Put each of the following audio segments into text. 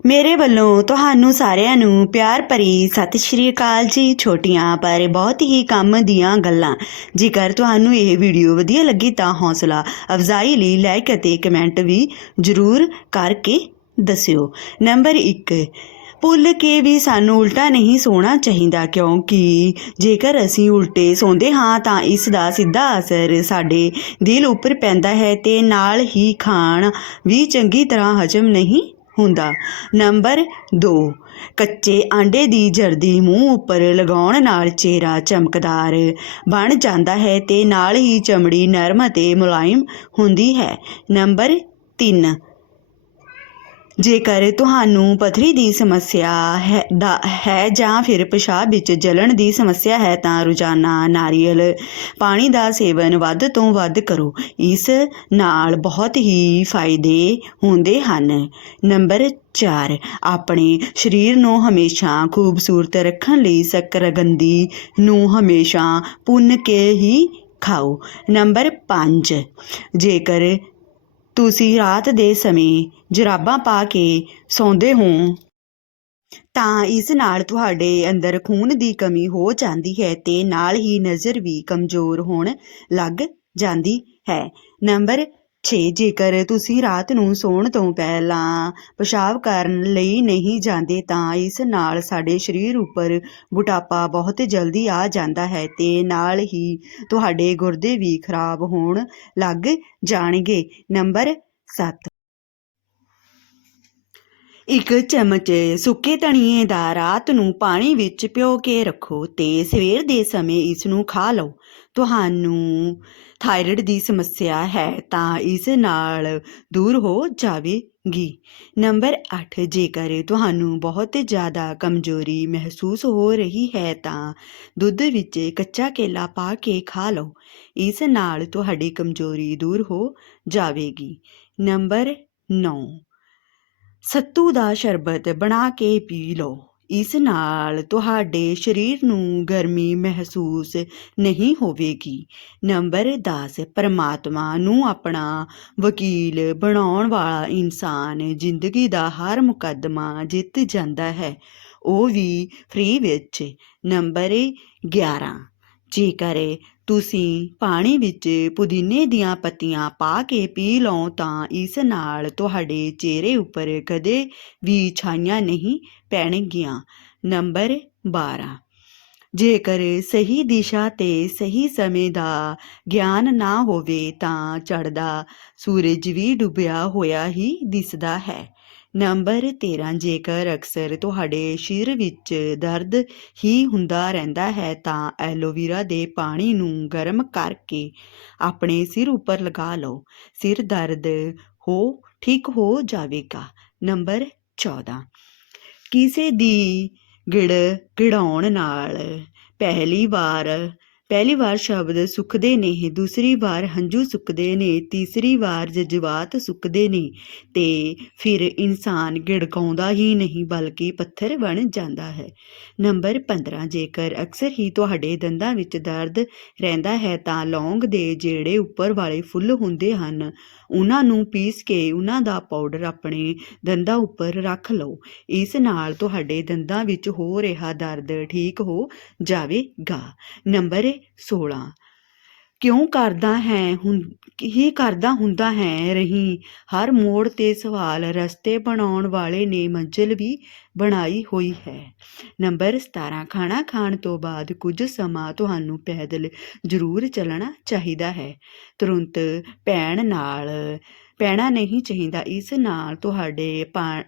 ਮੇਰੇ ਵੱਲੋਂ ਤੁਹਾਨੂੰ ਸਾਰਿਆਂ ਨੂੰ ਪਿਆਰ ਭਰੀ ਸਤਿ ਸ਼੍ਰੀ ਅਕਾਲ ਜੀ। ਛੋਟੀਆਂ ਪਰ ਬਹੁਤ ਹੀ ਕੰਮ ਦੀਆਂ ਗੱਲਾਂ। ਜੇਕਰ ਤੁਹਾਨੂੰ ਇਹ ਵੀਡੀਓ ਵਧੀਆ ਲੱਗੀ ਤਾਂ ਹੌਸਲਾ, ਅਫਜ਼ਾਈ ਲਈ ਲਾਈਕ ਅਤੇ ਕਮੈਂਟ ਵੀ ਜ਼ਰੂਰ ਕਰਕੇ ਦੱਸਿਓ। ਨੰਬਰ 1 ਭੁੱਲ ਕੇ ਵੀ ਸਾਨੂੰ ਉਲਟਾ ਨਹੀਂ ਸੋਣਾ ਚਾਹੀਦਾ ਕਿਉਂਕਿ ਜੇਕਰ ਅਸੀਂ ਉਲਟੇ ਸੌਂਦੇ ਹਾਂ ਤਾਂ ਇਸ ਦਾ ਸਿੱਧਾ ਅਸਰ ਸਾਡੇ ਦਿਲ ਉੱਪਰ ਪੈਂਦਾ ਹੈ ਤੇ ਨਾਲ ਹੀ ਖਾਣ ਵੀ ਚੰਗੀ ਤਰ੍ਹਾਂ ਹਜਮ ਨਹੀਂ ਹੁੰਦਾ। ਨੰਬਰ 2 ਕੱਚੇ ਆਂਡੇ ਦੀ ਜਰਦੀ ਮੂੰਹ ਉੱਪਰ ਲਗਾਉਣ ਨਾਲ ਚਿਹਰਾ ਚਮਕਦਾਰ ਬਣ ਜਾਂਦਾ ਹੈ ਤੇ ਨਾਲ ਹੀ ਚਮੜੀ ਨਰਮ ਅਤੇ ਮੁਲਾਇਮ ਹੁੰਦੀ ਹੈ। ਨੰਬਰ 3 ਜੇਕਰ ਤੁਹਾਨੂੰ ਪਥਰੀ ਦੀ ਸਮੱਸਿਆ ਹੈ ਦਾ ਹੈ ਜਾਂ ਫਿਰ ਪਿਸ਼ਾਬ ਵਿੱਚ ਜਲਣ ਦੀ ਸਮੱਸਿਆ ਹੈ ਤਾਂ ਰੋਜ਼ਾਨਾ ਨਾਰੀਅਲ ਪਾਣੀ ਦਾ ਸੇਵਨ ਵੱਧ ਤੋਂ ਵੱਧ ਕਰੋ। ਇਸ ਨਾਲ ਬਹੁਤ ਹੀ ਫਾਇਦੇ ਹੁੰਦੇ ਹਨ। ਨੰਬਰ 4 ਆਪਣੇ ਸਰੀਰ ਨੂੰ ਹਮੇਸ਼ਾ ਖੂਬਸੂਰਤ ਰੱਖਣ ਲਈ ਸ਼ੱਕਰਕੰਦੀ ਨੂੰ ਹਮੇਸ਼ਾ ਭੁੰਨ ਕੇ ਹੀ ਖਾਓ। ਨੰਬਰ 5 ਜੇਕਰ ਤੁਸੀਂ ਰਾਤ ਦੇ ਸਮੇਂ ਜਰਾਬਾਂ ਪਾ ਕੇ ਸੌਂਦੇ ਹੋ, ਤਾਂ ਇਸ ਨਾਲ ਤੁਹਾਡੇ ਅੰਦਰ ਖੂਨ ਦੀ ਕਮੀ ਹੋ ਜਾਂਦੀ ਹੈ ਤੇ ਨਾਲ ਹੀ ਨਜ਼ਰ ਵੀ ਕਮਜ਼ੋਰ ਹੋਣ ਲੱਗ ਜਾਂਦੀ ਹੈ। ਨੰਬਰ 6 ਜੇਕਰ ਤੁਸੀਂ ਰਾਤ ਨੂੰ ਸੌਣ ਤੋਂ ਪਹਿਲਾਂ ਪਿਸ਼ਾਬ ਕਰਨ ਲਈ ਨਹੀਂ ਜਾਂਦੇ ਤਾਂ ਇਸ ਨਾਲ ਸਾਡੇ ਸਰੀਰ ਉੱਪਰ ਮੋਟਾਪਾ ਬਹੁਤ ਜਲਦੀ ਆ ਜਾਂਦਾ ਹੈ ਤੇ ਨਾਲ ਹੀ ਤੁਹਾਡੇ ਗੁਰਦੇ ਵੀ ਖਰਾਬ ਹੋਣ ਲੱਗ ਜਾਣਗੇ। ਨੰਬਰ 7 ਇੱਕ ਚਮਚ ਸੁੱਕੇ ਧਨੀਏ ਦਾ ਰਾਤ ਨੂੰ ਪਾਣੀ ਵਿੱਚ ਭਿਓ ਕੇ ਰੱਖੋ ਤੇ ਸਵੇਰ ਦੇ ਸਮੇਂ ਇਸ ਨੂੰ ਖਾ ਲਓ। ਤੁਹਾਨੂੰ ਥਾਇਰਡ ਦੀ ਸਮੱਸਿਆ ਹੈ ਤਾਂ ਇਸ ਨਾਲ ਦੂਰ ਹੋ ਜਾਵੇਗੀ। ਨੰਬਰ 8 ਜੇਕਰ ਤੁਹਾਨੂੰ ਬਹੁਤ ਜ਼ਿਆਦਾ ਕਮਜ਼ੋਰੀ ਮਹਿਸੂਸ ਹੋ ਰਹੀ ਹੈ ਤਾਂ ਦੁੱਧ ਵਿੱਚ ਕੱਚਾ ਕੇਲਾ ਪਾ ਕੇ ਖਾ ਲਓ। ਇਸ ਨਾਲ ਤੁਹਾਡੀ ਕਮਜ਼ੋਰੀ ਦੂਰ ਹੋ ਜਾਵੇਗੀ। ਨੰਬਰ 9 ਸੱਤੂ ਦਾ ਸ਼ਰਬਤ ਬਣਾ ਕੇ ਪੀ ਲਓ। ਇਸ ਨਾਲ ਤੁਹਾਡੇ ਸਰੀਰ ਨੂੰ ਗਰਮੀ ਮਹਿਸੂਸ ਨਹੀਂ ਹੋਵੇਗੀ। ਨੰਬਰ 10 ਪਰਮਾਤਮਾ ਨੂੰ ਆਪਣਾ ਵਕੀਲ ਬਣਾਉਣ ਵਾਲਾ ਇਨਸਾਨ ਜ਼ਿੰਦਗੀ ਦਾ ਹਰ ਮੁਕੱਦਮਾ ਜਿੱਤ ਜਾਂਦਾ ਹੈ। ਉਹ ਵੀ ਫ੍ਰੀ ਵਿੱਚ। ਨੰਬਰ 11 ਜੇਕਰ ਤੁਸੀਂ ਪਾਣੀ ਵਿੱਚ ਪੁਦੀਨੇ ਦੀਆਂ ਪੱਤੀਆਂ ਪਾ ਕੇ ਪੀ ਲਓ ਤਾਂ ਇਸ ਨਾਲ ਤੁਹਾਡੇ ਚਿਹਰੇ ਉੱਪਰ ਕਦੇ ਵੀ ਛਾਈਆਂ ਨਹੀਂ ਪੈਣਗੀਆਂ। ਨੰਬਰ 12 ਜੇਕਰ ਸਹੀ ਦਿਸ਼ਾ ਤੇ ਸਹੀ ਸਮੇਂ ਦਾ ਗਿਆਨ ਨਾ ਹੋਵੇ ਤਾਂ ਚੜ੍ਹਦਾ ਸੂਰਜ ਵੀ ਡੁੱਬਿਆ ਹੋਇਆ ਹੀ ਦਿਸਦਾ ਹੈ। ਨੰਬਰ 13 ਜੇਕਰ ਅਕਸਰ ਤੁਹਾਡੇ ਸਿਰ ਵਿੱਚ ਦਰਦ ਹੀ ਹੁੰਦਾ ਰਹਿੰਦਾ ਹੈ ਤਾਂ ਐਲੋਵੀਰਾ ਦੇ ਪਾਣੀ ਨੂੰ ਗਰਮ ਕਰਕੇ ਆਪਣੇ ਸਿਰ ਉੱਪਰ ਲਗਾ ਲਓ। ਸਿਰ ਦਰਦ ਹੋ, ਠੀਕ ਹੋ ਜਾਵੇਗਾ। ਨੰਬਰ 14 ਕਿਸੇ ਦੀ ਗਿੜ ਗਿੜਾਉਣ ਨਾਲ ਪਹਿਲੀ ਵਾਰ ਪਹਿਲੀ ਵਾਰ ਸ਼ਬਦ ਸੁੱਕਦੇ ਨੇ, ਦੂਸਰੀ ਵਾਰ ਹੰਝੂ ਸੁੱਕਦੇ ਨੇ, ਤੀਸਰੀ ਵਾਰ ਜਜ਼ਬਾਤ ਸੁੱਕਦੇ ਨੇ ਤੇ ਫਿਰ ਇਨਸਾਨ ਗਿੜਕਾਉਂਦਾ ਹੀ ਨਹੀਂ ਬਲਕਿ ਪੱਥਰ ਬਣ ਜਾਂਦਾ ਹੈ। ਨੰਬਰ 15 ਜੇਕਰ ਅਕਸਰ ਹੀ ਤੁਹਾਡੇ ਦੰਦਾਂ ਵਿੱਚ ਦਰਦ ਰਹਿੰਦਾ ਹੈ ਤਾਂ ਲੌਂਗ ਦੇ ਜਿਹੜੇ ਉੱਪਰ ਵਾਲੇ ਫੁੱਲ ਹੁੰਦੇ ਹਨ ਉਹਨਾਂ ਨੂੰ ਪੀਸ ਕੇ ਉਹਨਾਂ ਦਾ ਪਾਊਡਰ ਆਪਣੇ ਦੰਦਾਂ ਉੱਪਰ ਰੱਖ ਲਓ। ਇਸ ਨਾਲ ਤੁਹਾਡੇ ਦੰਦਾਂ ਵਿੱਚ ਹੋ ਰਿਹਾ ਦਰਦ ਠੀਕ ਹੋ ਜਾਵੇਗਾ। ਨੰਬਰ 16 ਕਿਉਂ ਕਰਦਾ ਹੈ ਹੁਣ ਹੀ ਕਰਦਾ ਹੁੰਦਾ ਹੈ ਰਹੀ? ਹਰ ਮੋੜ ਤੇ ਸਵਾਲ ਰਸਤੇ ਬਣਾਉਣ ਵਾਲੇ ਨੇ ਮੰਜ਼ਿਲ ਵੀ ਬਣਾਈ ਹੋਈ ਹੈ। ਨੰਬਰ 17 ਖਾਣਾ ਖਾਣ ਤੋਂ ਬਾਅਦ ਕੁਝ ਸਮਾਂ ਤੁਹਾਨੂੰ ਪੈਦਲ ਜ਼ਰੂਰ ਚੱਲਣਾ ਚਾਹੀਦਾ ਹੈ। ਤੁਰੰਤ ਪੈਣ ਨਾਲ, ਪੈਣਾ ਨਹੀਂ ਚਾਹੀਦਾ, ਇਸ ਨਾਲ ਤੁਹਾਡੇ ਪਾ,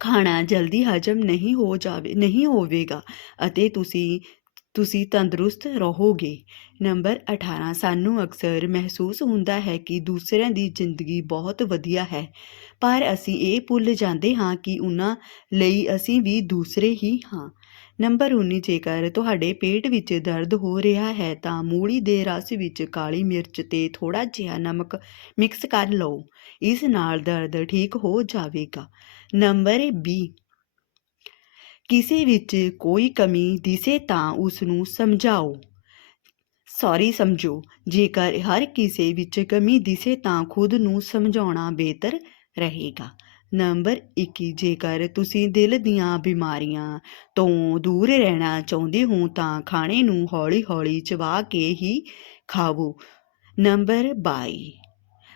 ਖਾਣਾ ਜਲਦੀ ਹਜਮ ਨਹੀਂ ਹੋ ਜਾਵੇ, ਨਹੀਂ ਹੋਵੇਗਾ ਅਤੇ ਤੁਸੀਂ ਤੁਸੀਂ ਤੰਦਰੁਸਤ ਰਹੋਗੇ। ਨੰਬਰ 18 ਸਾਨੂੰ ਅਕਸਰ ਮਹਿਸੂਸ ਹੁੰਦਾ ਹੈ ਕਿ ਦੂਸਰਿਆਂ ਦੀ ਜ਼ਿੰਦਗੀ ਬਹੁਤ ਵਧੀਆ ਹੈ। ਪਰ ਅਸੀਂ ਇਹ ਭੁੱਲ ਜਾਂਦੇ ਹਾਂ ਕਿ ਉਹਨਾਂ ਲਈ ਅਸੀਂ ਵੀ ਦੂਸਰੇ ਹੀ ਹਾਂ। ਨੰਬਰ 19 ਜੇਕਰ ਤੁਹਾਡੇ ਪੇਟ ਵਿੱਚ ਦਰਦ ਹੋ ਰਿਹਾ ਹੈ ਤਾਂ ਮੂਲੀ ਦੇ ਰਸ ਵਿੱਚ ਕਾਲੀ ਮਿਰਚ ਤੇ ਥੋੜਾ ਜਿਹਾ ਨਮਕ ਮਿਕਸ ਕਰ ਲਓ। ਇਸ ਨਾਲ ਦਰਦ ਠੀਕ ਹੋ ਜਾਵੇਗਾ। ਨੰਬਰ 20 ਕਿਸੇ ਵਿੱਚ ਕੋਈ ਕਮੀ ਦਿਸੇ ਤਾਂ ਉਸ ਨੂੰ ਸਮਝਾਓ। ਸੌਰੀ, ਸਮਝੋ। ਜੇਕਰ ਹਰ ਕਿਸੇ ਵਿੱਚ ਕਮੀ ਦਿਸੇ ਤਾਂ ਖੁਦ ਨੂੰ ਸਮਝਾਉਣਾ ਬਿਹਤਰ ਰਹੇਗਾ। ਨੰਬਰ 21 ਜੇਕਰ ਤੁਸੀਂ ਦਿਲ ਦੀਆਂ ਬਿਮਾਰੀਆਂ ਤੋਂ ਦੂਰ ਰਹਿਣਾ ਚਾਹੁੰਦੇ ਹੋ ਤਾਂ ਖਾਣੇ ਨੂੰ ਹੌਲੀ-ਹੌਲੀ ਚਬਾ ਕੇ ਹੀ ਖਾਵੋ। ਨੰਬਰ 22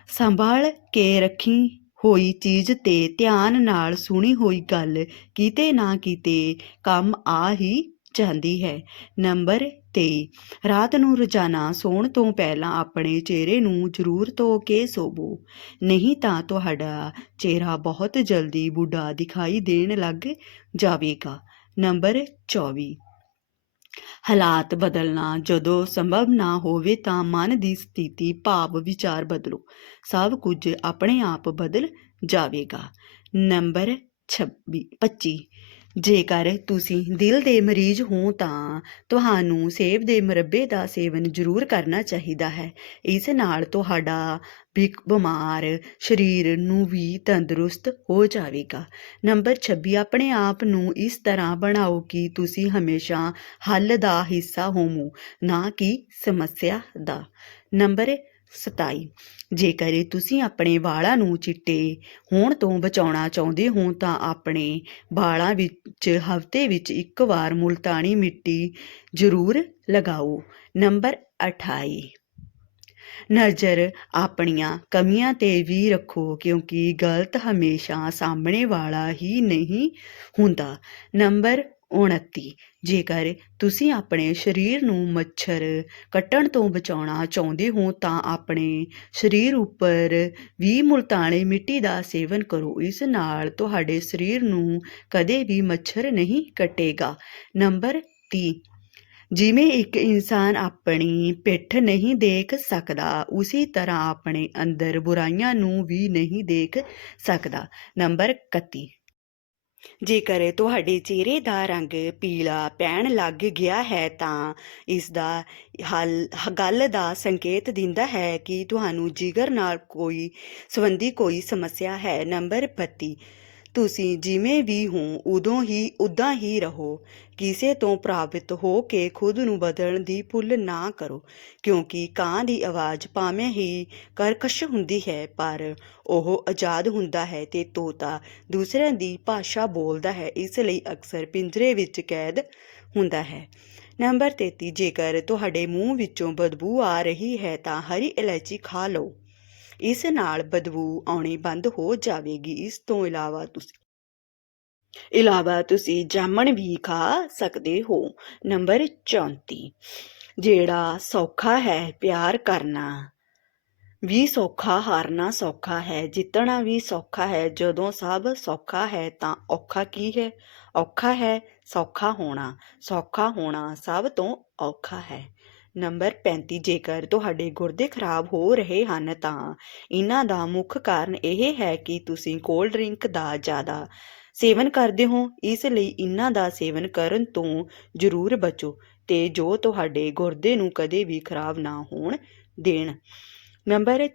ਸੰਭਾਲ ਕੇ ਰੱਖੀ ਹੋਈ ਚੀਜ਼ ਤੇ ਧਿਆਨ ਨਾਲ ਸੁਣੀ ਹੋਈ ਗੱਲ, ਕਿਤੇ ਨਾ ਕਿਤੇ ਕੰਮ ਆ ਹੀ ਜਾਂਦੀ ਹੈ। ਨੰਬਰ 23 ਰਾਤ ਨੂੰ ਰੋਜ਼ਾਨਾ ਸੌਣ ਤੋਂ ਪਹਿਲਾਂ ਆਪਣੇ ਚਿਹਰੇ ਨੂੰ ਜ਼ਰੂਰ ਧੋ ਕੇ ਸੋਵੋ। ਨਹੀਂ ਤਾਂ ਤੁਹਾਡਾ ਚਿਹਰਾ ਬਹੁਤ ਜਲਦੀ ਬੁੱਢਾ ਦਿਖਾਈ ਦੇਣ ਲੱਗ ਜਾਵੇਗਾ। ਨੰਬਰ 24 ਹਾਲਾਤ ਬਦਲਣਾ ਜਦੋਂ ਸੰਭਵ ਨਾ ਹੋਵੇ ਤਾਂ ਮਨ ਦੀ ਸਥਿਤੀ ਭਾਵ ਵਿਚਾਰ ਬਦਲੋ। ਸਭ ਕੁਝ ਆਪਣੇ ਆਪ ਬਦਲ ਜਾਵੇਗਾ। ਨੰਬਰ 26 25 ਜੇਕਰ ਤੁਸੀਂ ਦਿਲ ਦੇ ਮਰੀਜ਼ ਹੋ ਤਾਂ ਤੁਹਾਨੂੰ ਸੇਬ ਦੇ ਮੁਰੱਬੇ ਦਾ ਸੇਵਨ ਜ਼ਰੂਰ ਕਰਨਾ ਚਾਹੀਦਾ ਹੈ। ਇਸ ਨਾਲ ਤੁਹਾਡਾ ਬਿਕ ਬਿਮਾਰ ਸਰੀਰ ਨੂੰ ਵੀ ਤੰਦਰੁਸਤ ਹੋ ਜਾਵੇਗਾ। ਨੰਬਰ 26 ਆਪਣੇ ਆਪ ਨੂੰ ਇਸ ਤਰ੍ਹਾਂ ਬਣਾਓ ਕਿ ਤੁਸੀਂ ਹਮੇਸ਼ਾ ਹੱਲ ਦਾ ਹਿੱਸਾ ਹੋਵੋ, ਨਾ ਕਿ ਸਮੱਸਿਆ ਦਾ। ਨੰਬਰ 27 ਜੇਕਰ ਤੁਸੀਂ ਆਪਣੇ ਵਾਲਾਂ ਨੂੰ ਚਿੱਟੇ ਹੋਣ ਤੋਂ ਬਚਾਉਣਾ ਚਾਹੁੰਦੇ ਹੋ ਤਾਂ ਆਪਣੇ ਵਾਲਾਂ ਵਿੱਚ ਹਫ਼ਤੇ ਵਿੱਚ ਇੱਕ ਵਾਰ ਮੁਲਤਾਨੀ ਮਿੱਟੀ ਜ਼ਰੂਰ ਲਗਾਓ। ਨੰਬਰ 28 ਨਜ਼ਰ ਆਪਣੀਆਂ ਕਮੀਆਂ ਤੇ ਵੀ ਰੱਖੋ ਕਿਉਂਕਿ ਗਲਤ ਹਮੇਸ਼ਾ ਸਾਹਮਣੇ ਵਾਲਾ ਹੀ ਨਹੀਂ ਹੁੰਦਾ। ਨੰਬਰ 29 ਜੇਕਰ ਤੁਸੀਂ ਆਪਣੇ ਸਰੀਰ ਨੂੰ ਮੱਛਰ ਕੱਟਣ ਤੋਂ ਬਚਾਉਣਾ ਚਾਹੁੰਦੇ ਹੋ, ਤਾਂ ਆਪਣੇ ਸਰੀਰ ਉੱਪਰ ਵੀ ਮੁਲਤਾਨੀ ਮਿੱਟੀ ਦਾ ਸੇਵਨ ਕਰੋ। ਇਸ ਨਾਲ ਤੁਹਾਡੇ ਸਰੀਰ ਨੂੰ ਕਦੇ ਵੀ ਮੱਛਰ ਨਹੀਂ ਕੱਟੇਗਾ। ਨੰਬਰ 30 ਜਿਵੇਂ ਇੱਕ ਇਨਸਾਨ ਆਪਣੀ ਪਿੱਠ ਨਹੀਂ ਦੇਖ ਸਕਦਾ, ਉਸੇ ਤਰ੍ਹਾਂ ਆਪਣੇ ਅੰਦਰ ਬੁਰਾਈਆਂ ਨੂੰ ਵੀ ਨਹੀਂ ਦੇਖ ਸਕਦਾ। ਨੰਬਰ 31 ਜੇਕਰ ਤੁਹਾਡੇ ਚਿਹਰੇ ਦਾ ਰੰਗ ਪੀਲਾ ਪੈਣ ਲੱਗ ਗਿਆ ਹੈ ਤਾਂ ਇਸ ਦਾ ਹੱਲ, ਗੱਲ ਦਾ ਸੰਕੇਤ ਦਿੰਦਾ ਹੈ ਕਿ ਤੁਹਾਨੂੰ ਜਿਗਰ ਨਾਲ ਕੋਈ ਸੰਬੰਧੀ ਕੋਈ ਸਮੱਸਿਆ ਹੈ। ਨੰਬਰ 32 ਤੁਸੀਂ ਜਿਵੇਂ ਵੀ ਹੋ, ਉਦੋਂ ਹੀ ਉਦਾਂ ਹੀ ਰਹੋ। ਕਿਸੇ ਤੋਂ ਪ੍ਰਭਾਵਿਤ ਹੋ ਕੇ ਖੁਦ ਨੂੰ ਬਦਲਣ ਦੀ ਭੁੱਲ ਨਾ ਕਰੋ, ਕਿਉਂਕਿ ਕਾਂ ਦੀ ਆਵਾਜ਼ ਭਾਵੇਂ ਹੀ ਕਰਕਸ਼ ਹੁੰਦੀ ਹੈ, ਪਰ ਉਹ ਆਜ਼ਾਦ ਹੁੰਦਾ ਹੈ ਤੇ ਤੋਤਾ ਦੂਸਰਿਆਂ ਦੀ ਭਾਸ਼ਾ ਬੋਲਦਾ ਹੈ, ਇਸ ਲਈ ਅਕਸਰ ਪਿੰਜਰੇ ਵਿੱਚ ਕੈਦ ਹੁੰਦਾ ਹੈ। ਨੰਬਰ 33 ਜੇਕਰ ਤੁਹਾਡੇ ਮੂੰਹ ਵਿੱਚੋਂ ਬਦਬੂ ਆ ਰਹੀ ਹੈ, ਤਾਂ ਹਰੀ ਇਲਾਇਚੀ ਖਾ ਲਓ। ਇਸ ਨਾਲ ਬਦਬੂ ਆਉਣੀ ਬੰਦ ਹੋ ਜਾਵੇਗੀ। ਇਸ ਤੋਂ ਇਲਾਵਾ ਤੁਸੀਂ ਇਲਾਵਾ ਤੁਸੀਂ ਜਾਮਣ ਵੀ ਖਾ ਸਕਦੇ ਹੋ। ਨੰਬਰ 34 ਜਿਹੜਾ ਸੌਖਾ ਹੈ ਪਿਆਰ ਕਰਨਾ, ਵੀ ਸੌਖਾ, ਹਾਰਨਾ ਸੌਖਾ ਹੈ, ਜਿੱਤਣਾ ਵੀ ਸੌਖਾ ਹੈ, ਜਦੋਂ ਸਭ ਸੌਖਾ ਹੈ ਤਾਂ ਔਖਾ ਕੀ ਹੈ? ਔਖਾ ਹੈ ਸੌਖਾ ਹੋਣਾ ਸੌਖਾ ਹੋਣਾ ਸਭ ਤੋਂ ਔਖਾ ਹੈ। ਨੰਬਰ 35 ਜੇਕਰ ਤੁਹਾਡੇ ਗੁਰਦੇ ਖਰਾਬ ਹੋ ਰਹੇ ਹਨ ਤਾਂ ਇਹਨਾਂ ਦਾ ਮੁੱਖ ਕਾਰਨ ਇਹ ਹੈ ਕਿ ਤੁਸੀਂ ਕੋਲਡ ਡਰਿੰਕ ਦਾ ਜ਼ਿਆਦਾ ਸੇਵਨ ਕਰਦੇ ਹੋ, ਇਸ ਲਈ ਇਹਨਾਂ ਦਾ ਸੇਵਨ ਕਰਨ ਤੋਂ ਜ਼ਰੂਰ ਬਚੋ ਤੇ ਜੋ ਤੁਹਾਡੇ ਗੁਰਦੇ ਨੂੰ ਕਦੇ ਵੀ ਖਰਾਬ ਨਾ ਹੋਣ ਦੇਣ। ਨੰਬਰ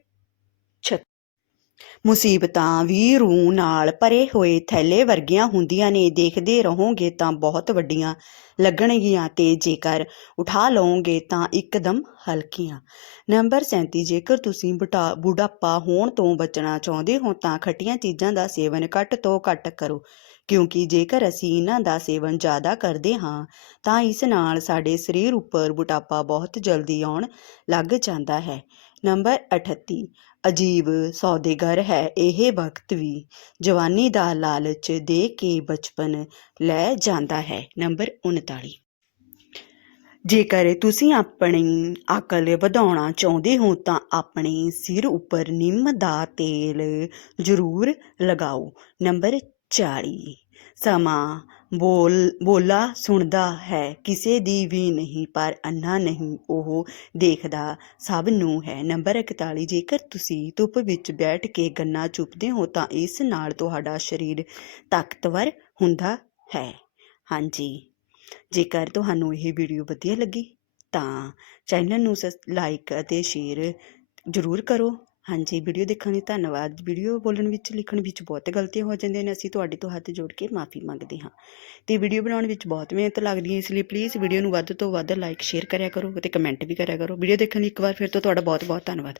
ਮੁਸੀਬਤਾਂ ਵੀ ਰੂਹ ਨਾਲ ਭਰੇ ਹੋਏ ਥੈਲੇ ਵਰਗੀਆਂ ਹੁੰਦੀਆਂ ਨੇ, ਦੇਖਦੇ ਰਹੋਗੇ ਤਾਂ ਬਹੁਤ ਵੱਡੀਆਂ ਲੱਗਣਗੀਆਂ ਤੇ ਜੇਕਰ ਉਠਾ ਲਓਗੇ ਤਾਂ ਇੱਕਦਮ ਹਲਕੀਆਂ। ਨੰਬਰ 37 ਜੇਕਰ ਤੁਸੀਂ ਬੁਢਾ ਬੁਢਾਪਾ ਹੋਣ ਤੋਂ ਬਚਣਾ ਚਾਹੁੰਦੇ ਹੋ ਤਾਂ ਖੱਟੀਆਂ ਚੀਜ਼ਾਂ ਦਾ ਸੇਵਨ ਘੱਟ ਤੋਂ ਘੱਟ ਕਰੋ, ਕਿਉਂਕਿ ਜੇਕਰ ਅਸੀਂ ਇਹਨਾਂ ਦਾ ਸੇਵਨ ਜ਼ਿਆਦਾ ਕਰਦੇ ਹਾਂ, ਤਾਂ ਇਸ ਨਾਲ ਸਾਡੇ ਸਰੀਰ ਉੱਪਰ ਬੁਢਾਪਾ ਬਹੁਤ ਜਲਦੀ ਆਉਣ ਲੱਗ ਜਾਂਦਾ ਹੈ। ਨੰਬਰ 38 ਅਜੀਬ ਸੌਦੇਗਰ ਹੈ ਇਹ ਵਕਤ ਵੀ। ਜਵਾਨੀ ਦਾ ਲਾਲਚ ਦੇ ਕੇ ਬਚਪਨ ਲੈ ਜਾਂਦਾ ਹੈ। ਨੰਬਰ 39 ਜੇਕਰ ਤੁਸੀਂ ਆਪਣੀ ਅਕਲ ਵਧਾਉਣਾ ਚਾਹੁੰਦੇ ਹੋ ਤਾਂ ਆਪਣੇ ਸਿਰ ਉੱਪਰ ਨਿੰਮ ਦਾ ਤੇਲ ਜ਼ਰੂਰ ਲਗਾਓ। ਨੰਬਰ 40 ਸਮਾਂ ਬੋਲ, ਬੋਲਾ ਸੁਣਦਾ ਹੈ। ਕਿਸੇ ਦੀ ਵੀ ਨਹੀਂ, ਪਰ ਅੰਨਾ ਨਹੀਂ, ਉਹ ਦੇਖਦਾ ਸਭ ਨੂੰ ਹੈ। ਨੰਬਰ 41 ਜੇਕਰ ਤੁਸੀਂ ਧੁੱਪ ਵਿੱਚ ਬੈਠ ਕੇ ਗੰਨਾ ਚੁੱਪਦੇ ਹੋ, ਤਾਂ ਇਸ ਨਾਲ ਤੁਹਾਡਾ ਸਰੀਰ ਤਾਕਤਵਰ ਹੁੰਦਾ ਹੈ। ਹਾਂਜੀ। ਜੇਕਰ ਤੁਹਾਨੂੰ ਇਹ ਵੀਡੀਓ ਵਧੀਆ ਲੱਗੀ, ਤਾਂ ਚੈਨਲ ਨੂੰ ਲਾਈਕ ਅਤੇ ਸ਼ੇਅਰ ਜ਼ਰੂਰ ਕਰੋ। ਹਾਂਜੀ, ਵੀਡੀਓ ਦੇਖਣ ਲਈ ਧੰਨਵਾਦ। ਵੀਡੀਓ ਬੋਲਣ ਵਿੱਚ, ਲਿਖਣ ਵਿੱਚ ਬਹੁਤ ਗਲਤੀਆਂ ਹੋ ਜਾਂਦੀਆਂ ਨੇ, ਅਸੀਂ ਤੁਹਾਡੇ ਤੋਂ ਹੱਥ ਜੋੜ ਕੇ ਮਾਫੀ ਮੰਗਦੇ ਹਾਂ। ਤੇ ਵੀਡੀਓ ਬਣਾਉਣ ਵਿੱਚ ਬਹੁਤ ਮਿਹਨਤ ਲੱਗਦੀ ਹੈ, ਇਸ ਲਈ ਪਲੀਜ਼ ਵੀਡੀਓ ਨੂੰ ਵੱਧ ਤੋਂ ਵੱਧ ਲਾਈਕ ਸ਼ੇਅਰ ਕਰਿਆ ਕਰੋ ਅਤੇ ਕਮੈਂਟ ਵੀ ਕਰਿਆ ਕਰੋ। ਵੀਡੀਓ ਦੇਖਣ ਲਈ ਇੱਕ ਵਾਰ ਫਿਰ ਤੋਂ ਤੁਹਾਡਾ ਬਹੁਤ ਬਹੁਤ ਧੰਨਵਾਦ।